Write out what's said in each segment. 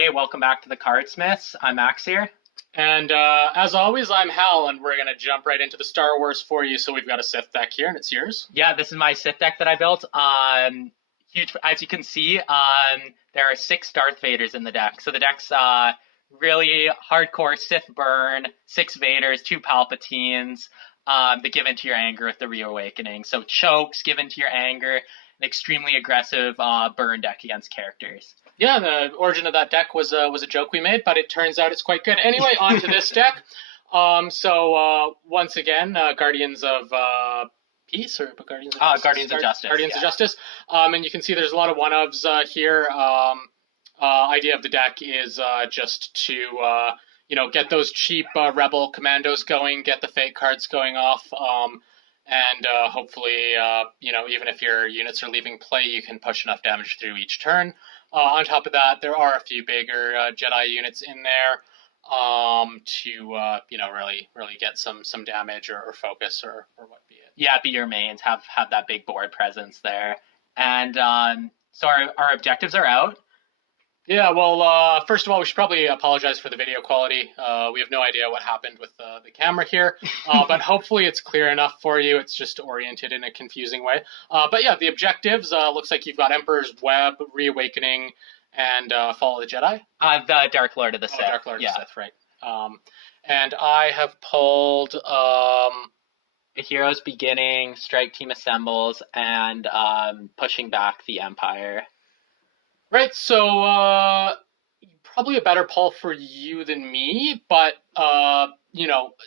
Hey, welcome back to the Cardsmiths. I'm Max here. And as always, I'm Hal, and we're going to jump right into the Star Wars for you. So we've got a Sith deck here, and it's yours. Yeah, this is my Sith deck that I built. Huge, as you can see, there are 6 Darth Vaders in the deck. So the deck's really hardcore Sith burn, 6 Vaders, 2 Palpatines, the Give Into Your Anger with the Reawakening. So chokes, Give Into Your Anger, an extremely aggressive burn deck against characters. Yeah, the origin of that deck was a joke we made, but it turns out it's quite good. Anyway, on to this deck. Once again, Guardians of Peace or Guardians of Justice? Guardians of Justice. Guardians of Justice. And you can see there's a lot of one-ofs here. Idea of the deck is just to get those cheap Rebel commandos going, get the fake cards going off, and hopefully, even if your units are leaving play, you can push enough damage through each turn. On top of that, there are a few bigger Jedi units in there to really get some damage or focus or what be it. Yeah, be your mains, have that big board presence there. And so our objectives are out. Yeah, well, first of all, we should probably apologize for the video quality. We have no idea what happened with the camera here, but hopefully it's clear enough for you. It's just oriented in a confusing way. But yeah, the objectives, looks like you've got Emperor's Web, Reawakening, and Fall of the Jedi. The Dark Lord of the Sith. Dark Lord of the Sith, right. And I have pulled... The Hero's Beginning, Strike Team Assembles, and Pushing Back the Empire. Right, so probably a better pull for you than me, but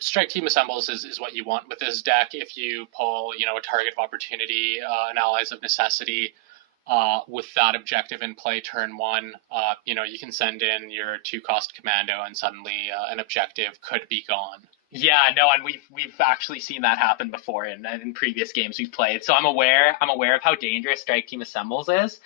Strike Team Assembles is what you want with this deck. If you pull, a Target of Opportunity, an Allies of Necessity, with that objective in play turn 1, you can send in your 2-cost commando, and suddenly an objective could be gone. Yeah, no, and we've actually seen that happen before in previous games we've played. So I'm aware of how dangerous Strike Team Assembles is.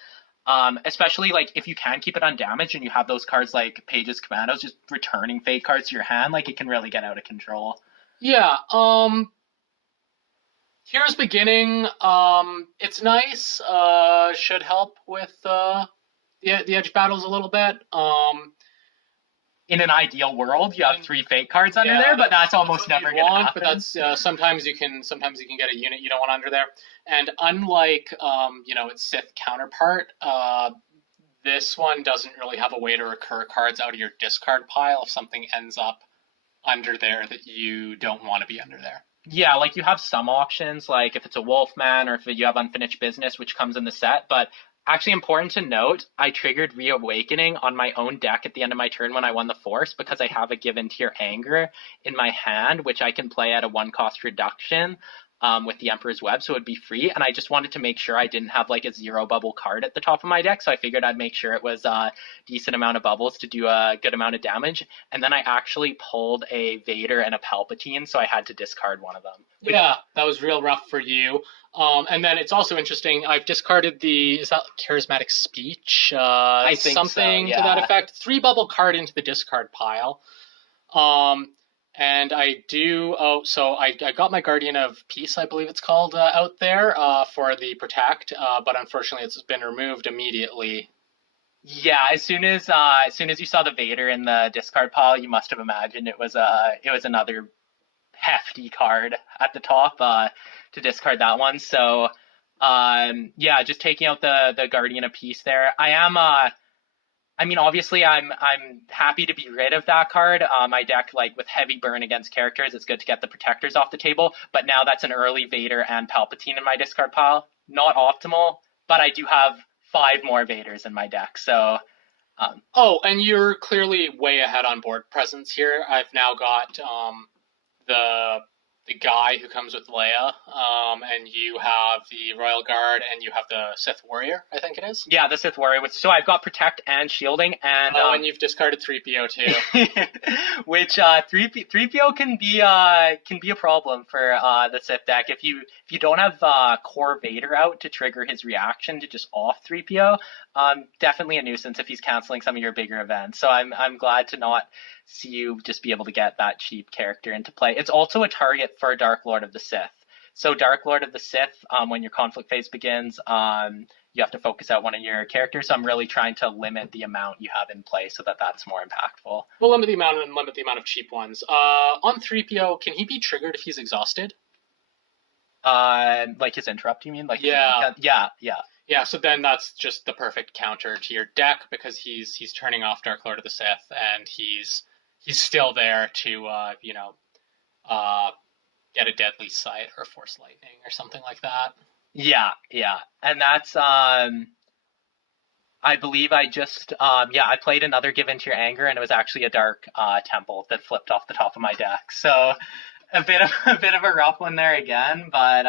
Especially like if you can keep it undamaged and you have those cards like Page's Commandos, just returning fake cards to your hand, like it can really get out of control. Yeah. Hero's Beginning. It's nice. Should help with the edge battles a little bit. In an ideal world, you have 3 fake cards under there, but that's almost never going to happen. But that's sometimes you can get a unit you don't want under there. And unlike its Sith counterpart, this one doesn't really have a way to recur cards out of your discard pile if something ends up under there that you don't want to be under there. Yeah, like you have some options, like if it's a Wolfman or if you have Unfinished Business, which comes in the set, but actually important to note, I triggered Reawakening on my own deck at the end of my turn when I won the Force because I have a Give Into Your Anger in my hand, which I can play at a 1-cost reduction with the Emperor's Web, so it would be free. And I just wanted to make sure I didn't have like a 0 bubble card at the top of my deck, so I figured I'd make sure it was a decent amount of bubbles to do a good amount of damage. And then I actually pulled a Vader and a Palpatine, so I had to discard one of them. Yeah, that was real rough for you. And then it's also interesting, I've discarded is that Charismatic Speech? I think something so, yeah. to that effect. 3 bubble card into the discard pile. And I got my Guardian of Peace, I believe it's called, out there for the Protect, but unfortunately it's been removed immediately. Yeah, as soon as you saw the Vader in the discard pile, you must have imagined it was another hefty card at the top to discard that one. So just taking out the Guardian of Peace there. Obviously I'm happy to be rid of that card. My deck, like with heavy burn against characters, it's good to get the protectors off the table, but now that's an early Vader and Palpatine in my discard pile. Not optimal, but I do have 5 more Vaders in my deck, so... and you're clearly way ahead on board presence here. I've now got the guy who comes with Leia, and you have the Royal Guard, and you have the Sith Warrior, I think it is. Yeah, the Sith Warrior. So I've got Protect and Shielding, and and you've discarded 3PO too. Which 3PO can be a problem for the Sith deck. If you don't have Core Vader out to trigger his reaction to just off 3PO, definitely a nuisance if he's canceling some of your bigger events. So I'm glad to not see you just be able to get that cheap character into play. It's also a target for Dark Lord of the Sith. So Dark Lord of the Sith, when your conflict phase begins, you have to focus out one of your characters. So I'm really trying to limit the amount you have in play so that that's more impactful. We'll limit the amount of cheap ones. On 3PO, can he be triggered if he's exhausted? Like his interrupt, you mean? Like yeah. Yeah. Yeah, so then that's just the perfect counter to your deck because he's turning off Dark Lord of the Sith and he's still there to get a deadly sight or force lightning or something like that. Yeah. And that's I believe I just I played another Give Into Your Anger, and it was actually a Dark Temple that flipped off the top of my deck. So a bit of a rough one there again, but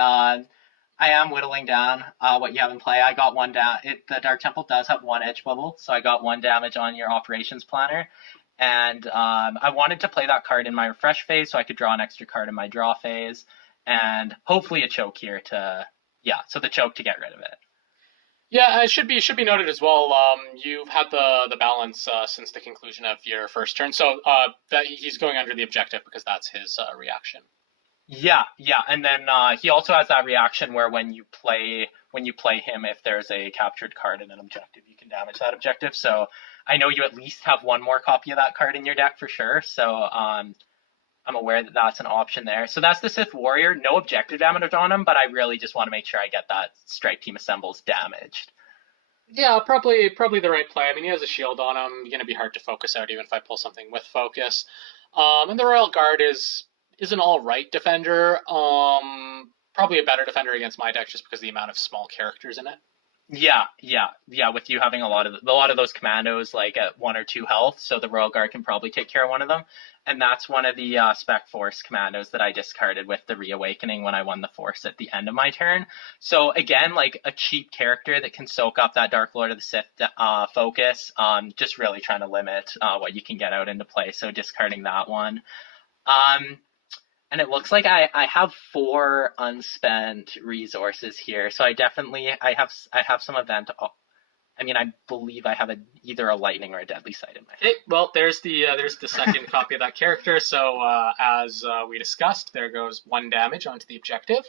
I am whittling down what you have in play. I got one down. The Dark Temple does have one edge bubble, so I got 1 damage on your operations planner. And I wanted to play that card in my refresh phase so I could draw an extra card in my draw phase. And hopefully a choke here so the choke to get rid of it. Yeah, it should be noted as well. You've had the balance since the conclusion of your first turn, so that he's going under the objective because that's his reaction. Yeah, and then he also has that reaction where when you play him, if there's a captured card in an objective, you can damage that objective. So I know you at least have one more copy of that card in your deck for sure. So I'm aware that that's an option there. So that's the Sith Warrior. No objective damage on him, but I really just want to make sure I get that Strike Team Assembles damaged. Yeah, probably the right play. I mean, he has a shield on him. He's going to be hard to focus out even if I pull something with focus. And the Royal Guard is an all right defender. Probably a better defender against my deck just because of the amount of small characters in it. Yeah. With you having a lot of those commandos like at 1 or 2 health, so the Royal Guard can probably take care of one of them. And that's one of the Spec Force commandos that I discarded with the Reawakening when I won the Force at the end of my turn. So again, like a cheap character that can soak up that Dark Lord of the Sith focus. Just really trying to limit what you can get out into play. So discarding that one. And it looks like I have 4 unspent resources here, so I have some event. I mean, I believe I have either a lightning or a deadly sight in my hand. Okay, well, there's the second copy of that character. So as we discussed, there goes 1 damage onto the objective.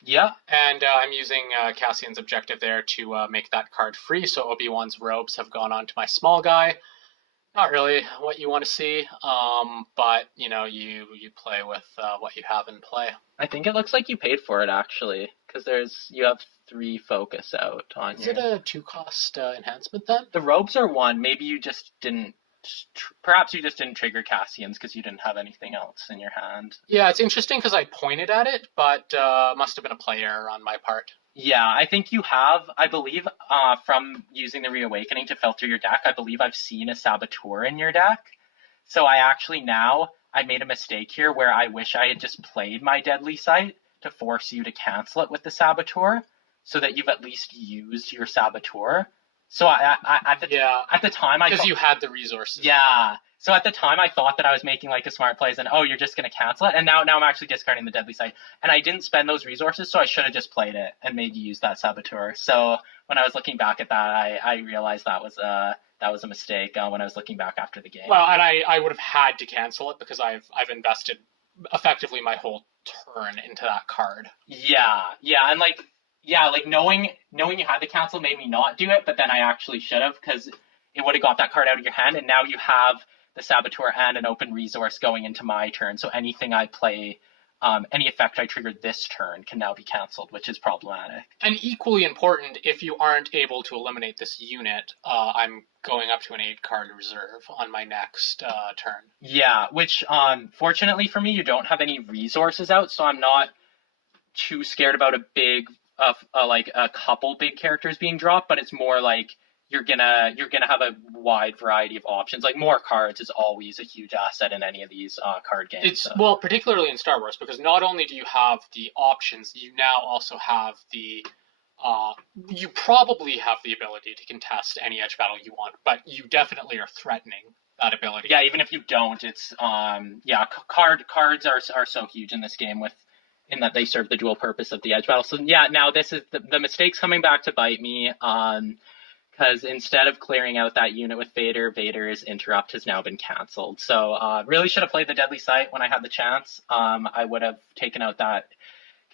Yeah. And I'm using Cassian's objective there to make that card free. So Obi-Wan's robes have gone onto my small guy. Not really what you want to see, but you play with what you have in play. I think it looks like you paid for it actually, because you have 3 focus out on. Is it a 2-cost enhancement then? The robes are 1. Maybe you just didn't. Perhaps you just didn't trigger Cassian's because you didn't have anything else in your hand. Yeah, it's interesting because I pointed at it, but must have been a play error on my part. Yeah, I think you have, I believe, from using the Reawakening to filter your deck, I believe I've seen a Saboteur in your deck. So I made a mistake here where I wish I had just played my Deadly Sight to force you to cancel it with the Saboteur so that you've at least used your Saboteur. So at the time, because you had the resources. Yeah. So at the time, I thought that I was making like a smart play, and you're just going to cancel it. And now I'm actually discarding the Deadly Sight. And I didn't spend those resources, so I should have just played it and made you use that Saboteur. So when I was looking back at that, I realized that was a mistake when I was looking back after the game. Well, and I would have had to cancel it because I've invested effectively my whole turn into that card. Yeah, and like knowing you had to cancel made me not do it, but then I actually should have because it would have got that card out of your hand, and now you have the Saboteur and an open resource going into my turn. So anything I play, any effect I triggered this turn can now be canceled, which is problematic. And equally important, if you aren't able to eliminate this unit, I'm going up to an 8-card reserve on my next turn. Yeah, which fortunately for me, you don't have any resources out, so I'm not too scared about a couple big characters being dropped, but it's more like you're gonna have a wide variety of options. Like more cards is always a huge asset in any of these card games. Well, particularly in Star Wars, because not only do you have the options, you now also have you probably have the ability to contest any edge battle you want, but you definitely are threatening that ability. Yeah, even if you don't, it's cards are so huge in this game in that they serve the dual purpose of the edge battle. So yeah, now this is the mistake's coming back to bite me. Because instead of clearing out that unit with Vader's interrupt has now been canceled. So really should have played the Deadly Sight when I had the chance. I would have taken out that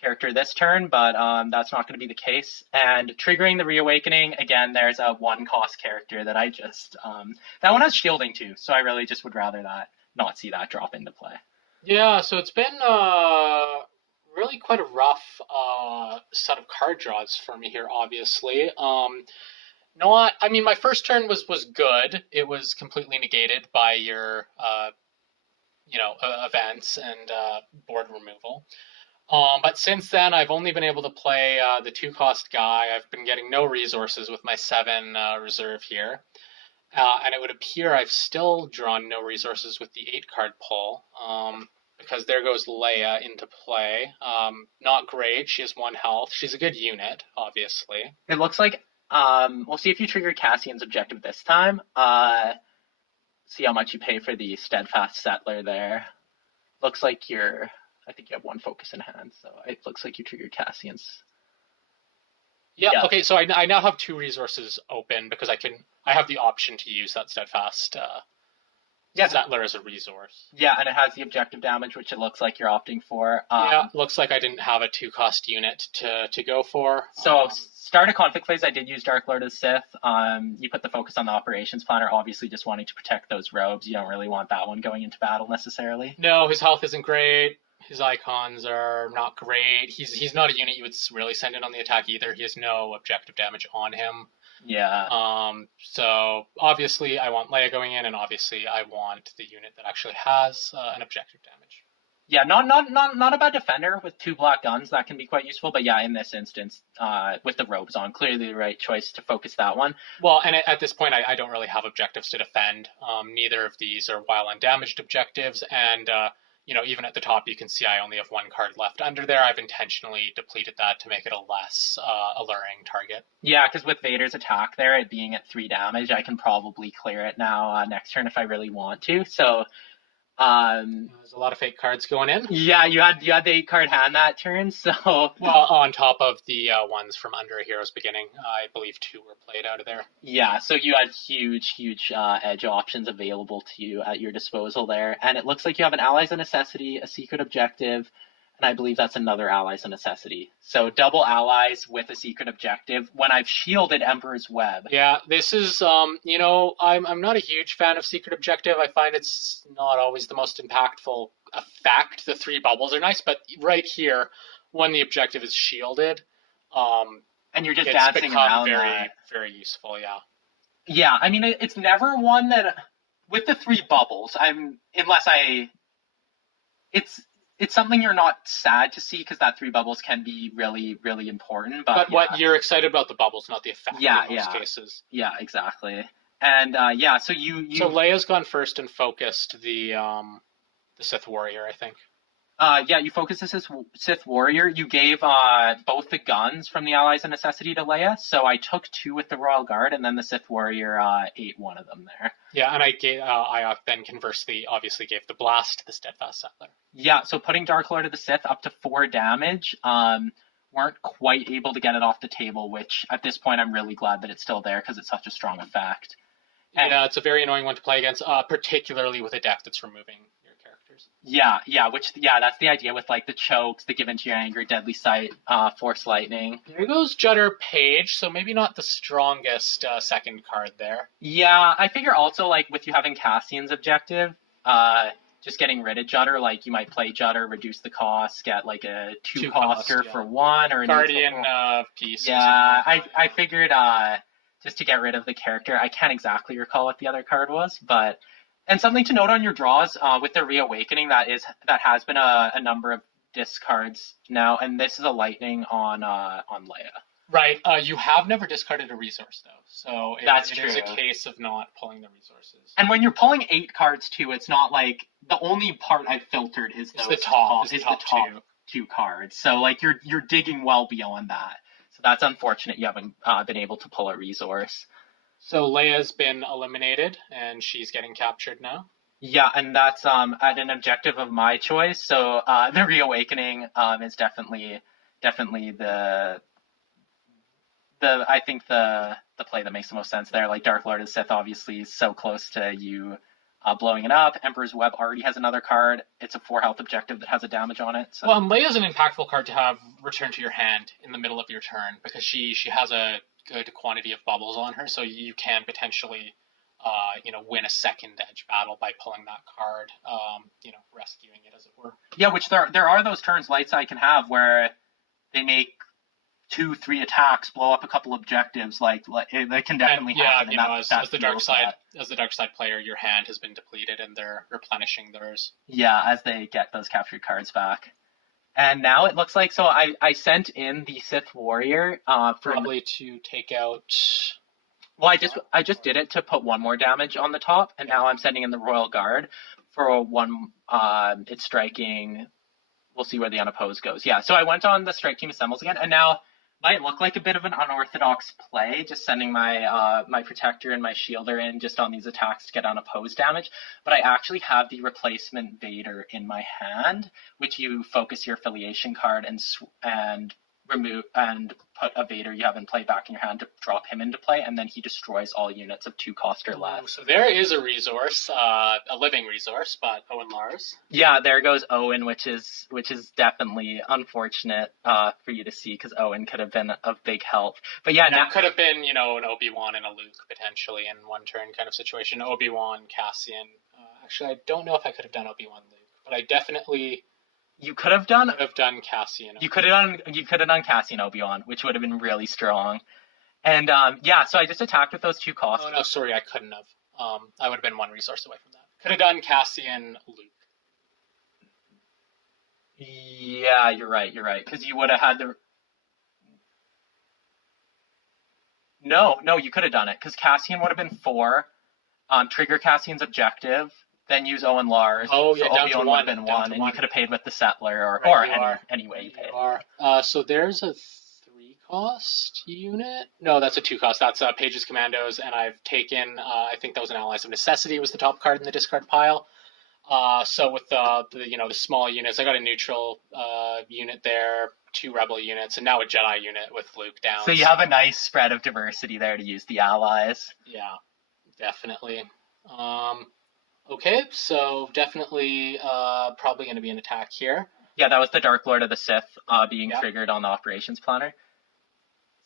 character this turn, but that's not going to be the case. And triggering the Reawakening, again, there's a 1-cost character that I just that one has shielding too, so I really just would rather not see that drop into play. Yeah, so it's been really quite a rough set of card draws for me here, obviously. My first turn was good. It was completely negated by your events and board removal. But since then, I've only been able to play the 2-cost guy. I've been getting no resources with my 7 reserve here. And it would appear I've still drawn no resources with the 8-card pull, because there goes Leia into play. Not great. She has 1 health. She's a good unit, obviously. It looks like we'll see if you trigger Cassian's objective this time. See how much you pay for the Steadfast Settler there. Looks like I think you have 1 focus in hand, so it looks like you triggered Cassian's. Yeah. Okay, so I now have 2 resources open because I have the option to use that Steadfast Settler as a resource. Yeah, and it has the objective damage, which it looks like you're opting for. Looks like I didn't have a 2-cost unit to go for. So start a conflict phase, I did use Dark Lord of the Sith. You put the focus on the operations planner, obviously just wanting to protect those robes. You don't really want that one going into battle necessarily. No, his health isn't great. His icons are not great. He's not a unit you would really send in on the attack either. He has no objective damage on him. Yeah. So obviously I want Leia going in, and obviously I want the unit that actually has an objective damage. Yeah, not a bad defender with 2 black guns. That can be quite useful. But yeah, in this instance, with the robes on, clearly the right choice to focus that one. Well, and at this point, I don't really have objectives to defend. Neither of these are while undamaged objectives, and even at the top, you can see I only have 1 card left under there. I've intentionally depleted that to make it a less alluring target. Yeah, because with Vader's attack there, it being at 3 damage, I can probably clear it now next turn if I really want to. So there's a lot of fake cards going in. Yeah, you had the 8-card hand that turn, so well, on top of the ones from under a hero's beginning, I believe 2 were played out of there. Yeah, so you had huge edge options available to you at your disposal there, and it looks like you have an Allies of Necessity, a secret objective, and I believe that's another Allies of Necessity. So double allies with a secret objective when I've shielded Emperor's Web. Yeah, this is, I'm not a huge fan of secret objective. I find it's not always the most impactful effect. The 3 bubbles are nice, but right here, when the objective is shielded, and you're just dancing around very, very useful, yeah. Yeah, I mean, it's never one that, with the 3 bubbles, it's something you're not sad to see because that 3 bubbles can be really, really important. But what you're excited about the bubbles, not the effect in most cases. Yeah, exactly. And so So Leia's gone first and focused the Sith Warrior, I think. You focused the Sith Warrior. You gave both the guns from the Allies of Necessity to Leia, so I took 2 with the Royal Guard, and then the Sith Warrior ate 1 of them there. Yeah, and I then conversely obviously gave the blast to the Steadfast Settler. Yeah, so putting Dark Lord of the Sith up to 4 damage, weren't quite able to get it off the table, which at this point I'm really glad that it's still there because it's such a strong effect. Yeah, it's a very annoying one to play against, particularly with a deck that's removing your characters. Yeah, that's the idea with like the chokes, the Give Into Your Anger, Deadly Sight, Force Lightning. There goes Judder Page, so maybe not the strongest second card there. Yeah, I figure also like with you having Cassian's objective, just getting rid of Judder, like you might play Judder, reduce the cost, get like a 2-coster for 1 or Guardian piece. Yeah, I figured just to get rid of the character. I can't exactly recall what the other card was, but and something to note on your draws with the Reawakening that has been a number of discards now, and this is a lightning on Leia. Right. You have never discarded a resource though, so That's it true. is a case of not pulling the resources. And when you're pulling 8 cards too, it's not like the only part I've filtered is the top 2 cards. So like you're digging well beyond that. So that's unfortunate you haven't been able to pull a resource. So Leia's been eliminated and she's getting captured now. Yeah, and that's at an objective of my choice. So the Reawakening is definitely the I think the play that makes the most sense there. Like Dark Lord of the Sith obviously is so close to you blowing it up. Emperor's Web already has another card. It's a 4 health objective that has a damage on it. So. Well, and Leia's an impactful card to have return to your hand in the middle of your turn because she has a good quantity of bubbles on her, so you can potentially win a second edge battle by pulling that card, rescuing it, as it were. Yeah, which there are those turns Lightside can have where they make 2-3 attacks, blow up a couple objectives. Like that can definitely happen. As the dark side player, your hand has been depleted and they're replenishing theirs. Yeah, as they get those captured cards back. And now it looks like I sent in the Sith Warrior probably to take out. Well, I just did it to put 1 more damage on the top, and now I'm sending in the Royal Guard for 1. It's striking. We'll see where the unopposed goes. Yeah, so I went on the strike team assembles again, and now might look like a bit of an unorthodox play, just sending my my protector and my shielder in just on these attacks to get unopposed damage. But I actually have the replacement Vader in my hand, which you focus your affiliation card and remove and put a Vader you have in play back in your hand to drop him into play, and then he destroys all units of 2 cost or less. So there is a resource, a living resource, but Owen Lars. Yeah, there goes Owen, which is definitely unfortunate for you to see because Owen could have been of big help. But yeah, that could have been an Obi-Wan and a Luke potentially in one turn kind of situation. Obi-Wan, Cassian. Actually, I don't know if I could have done Obi-Wan Luke, but I definitely. You could have done Cassian. You could have done Cassian Obi-Wan, which would have been really strong. And so I just attacked with those 2 costs. Oh no, sorry, I couldn't have. I would have been 1 resource away from that. Could have done Cassian Luke. Yeah, you're right, because you would have had the. No, you could have done it because Cassian would have been 4. Trigger Cassian's objective. Then use Owen Lars. Oh, yeah, so down to 1. Would have been 1, and you could have paid with the Settler or any way you paid. So there's a 3-cost unit. No, that's a 2-cost. That's Page's Commandos, and I've taken. I think that was an Allies of Necessity was the top card in the discard pile. So with the small units, I got a neutral unit there, 2 Rebel units, and now a Jedi unit with Luke down. So you have a nice spread of diversity there to use the allies. Yeah, definitely. Okay, so definitely probably going to be an attack here. Yeah, that was the Dark Lord of the Sith being triggered on the operations planner.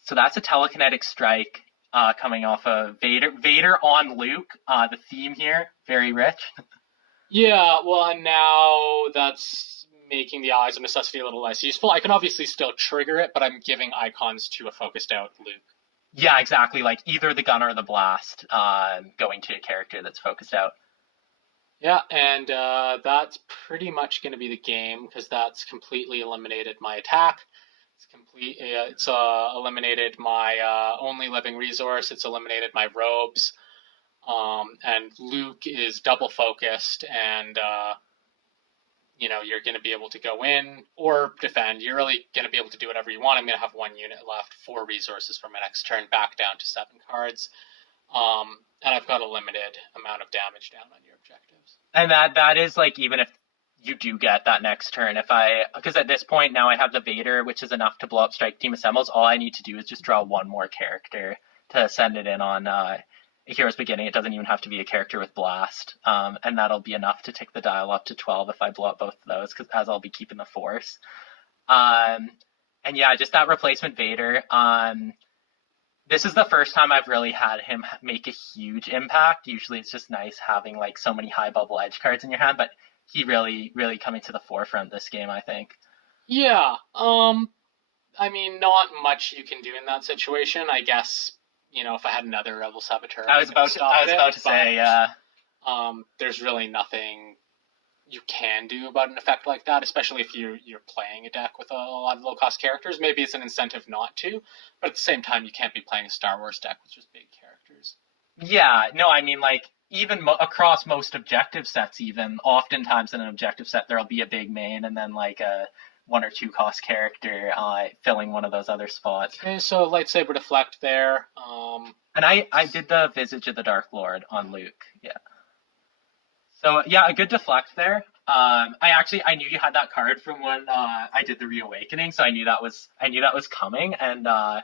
So that's a telekinetic strike coming off of Vader on Luke. The theme here, very rich. Yeah, well, and now that's making the Allies of Necessity a little less useful. I can obviously still trigger it, but I'm giving icons to a focused out Luke. Yeah, exactly. Like either the gun or the blast going to a character that's focused out. Yeah, and that's pretty much going to be the game because that's completely eliminated my attack. It's eliminated my only living resource. It's eliminated my robes. And Luke is double focused, and you're going to be able to go in or defend. You're really going to be able to do whatever you want. I'm going to have 1 unit left, 4 resources for my next turn, back down to 7 cards. And I've got a limited amount of damage down on your objectives. And that is like, even if you do get that next turn, because at this point now I have the Vader, which is enough to blow up Strike Team Assembles, all I need to do is just draw 1 more character to send it in on a Hero's Beginning. It doesn't even have to be a character with Blast. And that'll be enough to tick the dial up to 12 if I blow up both of those, as I'll be keeping the Force. And yeah, just that replacement Vader. This is the first time I've really had him make a huge impact. Usually it's just nice having like so many high bubble edge cards in your hand, but he really coming to the forefront this game, I think. Yeah. I mean, not much you can do in that situation. I guess, if I had another Rebel Saboteur, I was about to say, there's really nothing you can do about an effect like that, especially if you're playing a deck with a lot of low-cost characters. Maybe it's an incentive not to, but at the same time, you can't be playing a Star Wars deck with just big characters. Yeah, no, I mean, like, even across most objective sets, even, oftentimes in an objective set, there'll be a big main and then, like, a 1 or 2 cost character filling one of those other spots. Okay, so Lightsaber Deflect there. And I did the Visage of the Dark Lord on Luke, yeah. So yeah, a good deflect there. I knew you had that card from when I did the Reawakening, so I knew that was coming. And I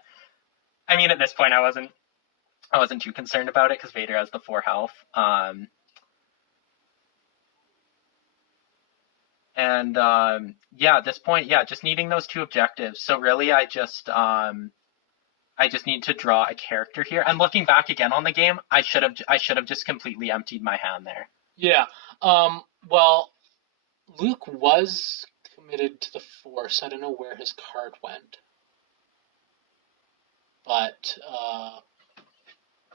mean, at this point, I wasn't too concerned about it because Vader has the 4 health. And at this point, just needing those 2 objectives. So really, I just need to draw a character here. And looking back again on the game, I should have just completely emptied my hand there. Yeah. Well, Luke was committed to the Force. I don't know where his card went. But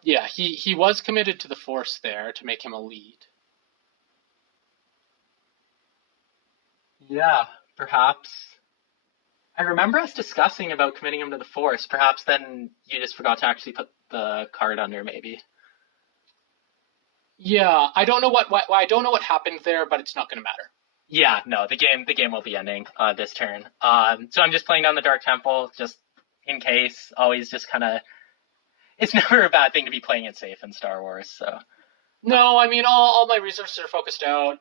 he was committed to the Force there to make him a lead. Yeah, perhaps. I remember us discussing about committing him to the Force. Perhaps then you just forgot to actually put the card under, maybe. Yeah, I don't know what happened there, but it's not going to matter. Yeah, no, the game will be ending this turn. So I'm just playing down the Dark Temple, just in case. Always just kind of. It's never a bad thing to be playing it safe in Star Wars. So. No, I mean all my resources are focused out.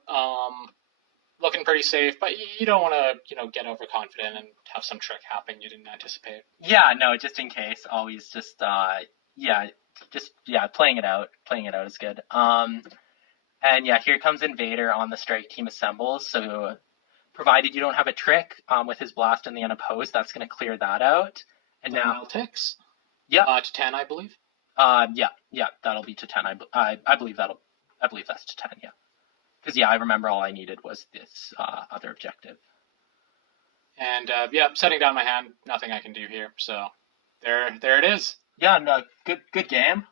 Looking pretty safe, but you don't want to, get overconfident and have some trick happen you didn't anticipate. Yeah, no, just in case. Always just, playing it out. Playing it out is good. And here comes Invader on the strike team assembles. So, provided you don't have a trick with his blast in the unopposed, that's going to clear that out. And now ticks. Yeah. To 10, I believe. That'll be to 10. I believe that's to 10. Yeah. Because, I remember all I needed was this other objective. And, setting down my hand, nothing I can do here. So, there it is. Yeah, no, good game.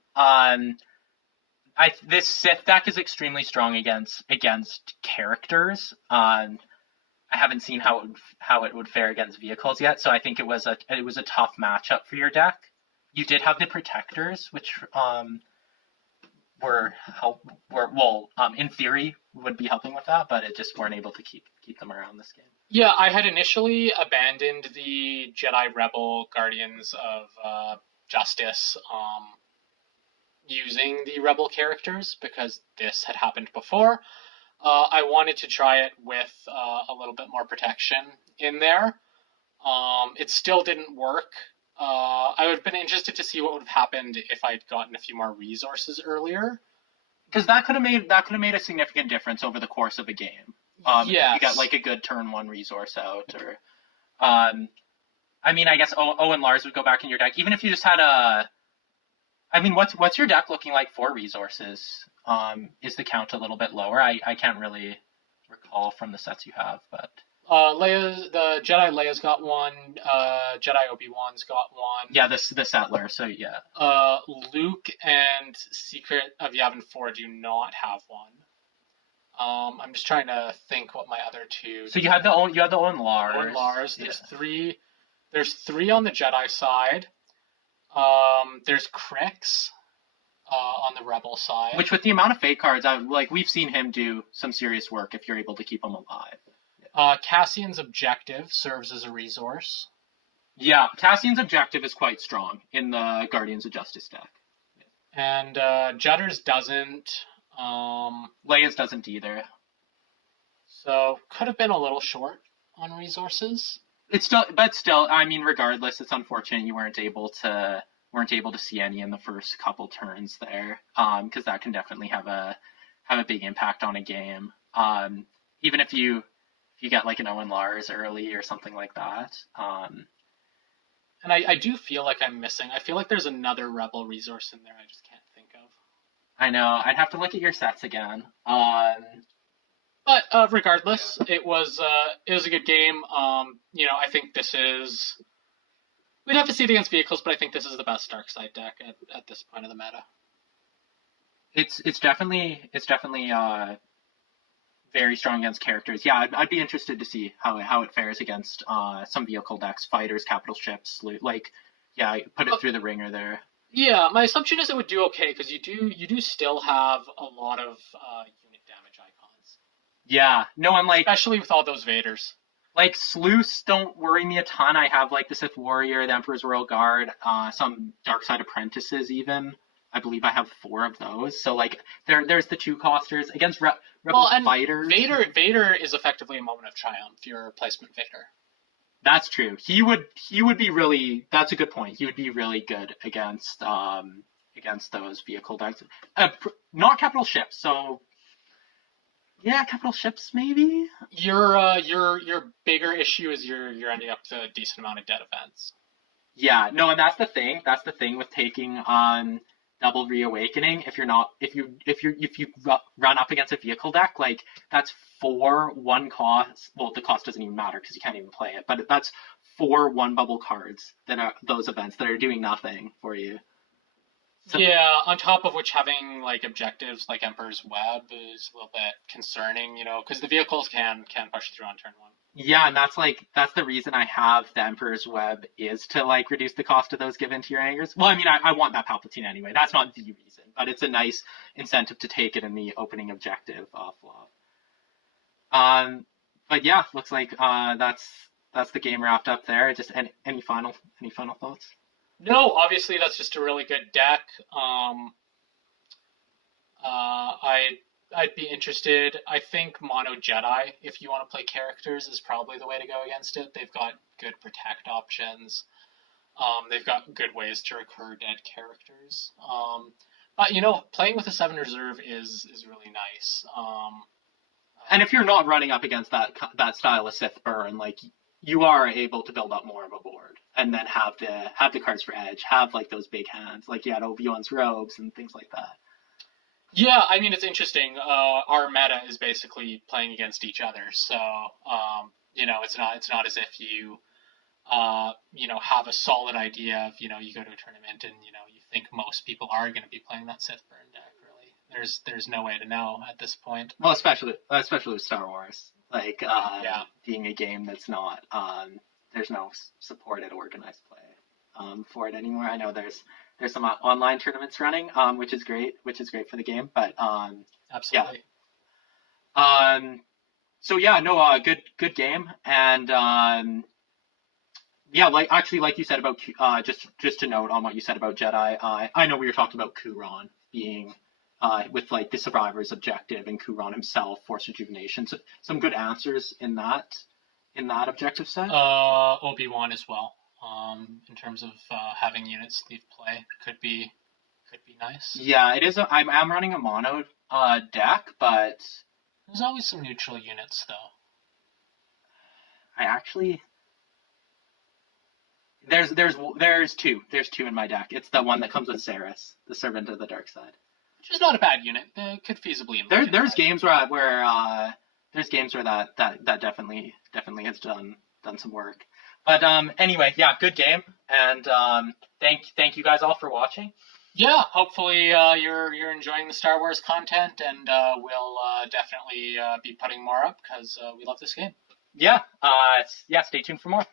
This Sith deck is extremely strong against characters. I haven't seen how it would fare against vehicles yet, so I think it was a tough matchup for your deck. You did have the protectors, which in theory would be helping with that, but it just weren't able to keep them around this game. Yeah, I had initially abandoned the Jedi Rebel Guardians of Justice using the Rebel characters because this had happened before. I wanted to try it with a little bit more protection in there. It still didn't work. I would have been interested to see what would have happened if I'd gotten a few more resources earlier. Because that could have made a significant difference over the course of a game. Yes. If you got like a good turn 1 resource out, or I guess Owen Lars would go back in your deck, even if you just had what's your deck looking like for resources? Is the count a little bit lower? I can't really recall from the sets you have, but the Jedi Leia's got one. Jedi Obi-Wan's got one. Yeah, the Settler. So yeah. Luke and Secret of Yavin 4 do not have one. I'm just trying to think what my other 2. So you had the Owen Lars. Owen Lars. There's yeah. 3. There's 3 on the Jedi side. There's Crix on the Rebel side. Which, with the amount of fake cards, we've seen him do some serious work if you're able to keep him alive. Cassian's objective serves as a resource. Yeah, Cassian's objective is quite strong in the Guardians of Justice deck. And Jetter's doesn't. Leia's doesn't either. So could have been a little short on resources. But still, regardless, it's unfortunate you weren't able to see any in the first couple turns there, because that can definitely have a big impact on a game. Even if you get like an Owen Lars early or something like that. And I do feel like I'm missing. I feel like there's another Rebel resource in there I just can't think of. I know. I'd have to look at your sets again. But regardless, it was a good game. I think this is. We'd have to see it against vehicles, but I think this is the best dark side deck at this point of the meta. It's definitely very strong against characters. Yeah, I'd be interested to see how it fares against some vehicle decks, fighters, capital ships. Put it through the ringer there. Yeah, my assumption is it would do okay because you do still have a lot of unit damage icons. Yeah, no, I'm especially with all those Vaders. Like sleuths don't worry me a ton. I have like the Sith Warrior, the Emperor's Royal Guard, some Dark Side Apprentices even. I believe I have 4 of those. So there's the 2 costers against Rebel fighters. Vader is effectively a moment of triumph. Your replacement Vader. That's true. He would be really. That's a good point. He would be really good against those vehicle decks. Not capital ships. So Yeah, capital ships maybe. Your bigger issue is you're ending up with a decent amount of dead events. Yeah, no, and that's the thing. That's the thing with taking on double reawakening. If you run up against a vehicle deck, like that's 4 1 cost. Well, the cost doesn't even matter because you can't even play it. But that's 4 1 bubble cards that are those events that are doing nothing for you. So, Yeah, on top of which having like objectives like Emperor's Web is a little bit concerning, because the vehicles can push through on turn one. yeah, and that's the reason I have the Emperor's Web is to like reduce the cost of those given to your angers. Well, I mean, I want that Palpatine anyway. That's not the reason, but it's a nice incentive to take it in the opening objective flop. But yeah, looks like that's the game wrapped up there. Just any final thoughts? No, obviously that's just a really good deck. I'd be interested. I think Mono Jedi, if you want to play characters, is probably the way to go against it. They've got good protect options. They've got good ways to recur dead characters. But playing with a 7 reserve is really nice. And if you're not running up against that style of Sith burn, like you are able to build up more of a board, and then have the cards for edge, have like those big hands, like you had Obi-Wan's robes and things like that. Yeah, I mean it's interesting. Our meta is basically playing against each other, so it's not as if you have a solid idea of you go to a tournament and you think most people are going to be playing that Sith burn deck. Really, there's no way to know at this point. Well, especially with Star Wars, like Yeah. being a game that's not there's no supported organized play for it anymore. I know there's some online tournaments running, which is great for the game. But Absolutely. Yeah. So yeah, no, good game, and yeah, like you said about just to note on what you said about Jedi. I know we were talking about Kuron being with like the survivor's objective and Kuron himself, Force Rejuvenation. So some good answers in that objective set. Obi-Wan as well. In terms of having units leave play could be nice. Yeah, it is. I'm running a mono deck, but there's always some neutral units though. I actually there's two in my deck. It's the one that comes with Saris, the Servant of the Dark Side, which is not a bad unit. It could feasibly. There's games where that definitely has done some work. But anyway, yeah, good game, and thank you guys all for watching. Yeah, hopefully you're enjoying the Star Wars content, and we'll definitely be putting more up because we love this game. Yeah, stay tuned for more.